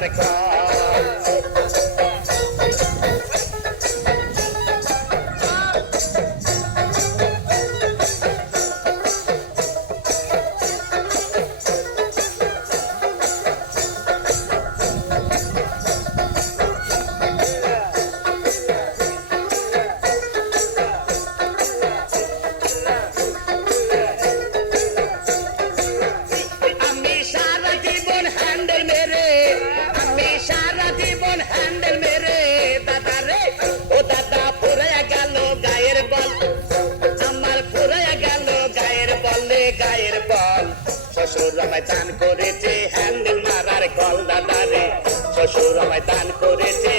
মারার কল গায়ের বল শ্বশুর আমায় দান করেছে হ্যান্ডেল মারার কল দাদা রে শ্বশুর আমায় দান করেছে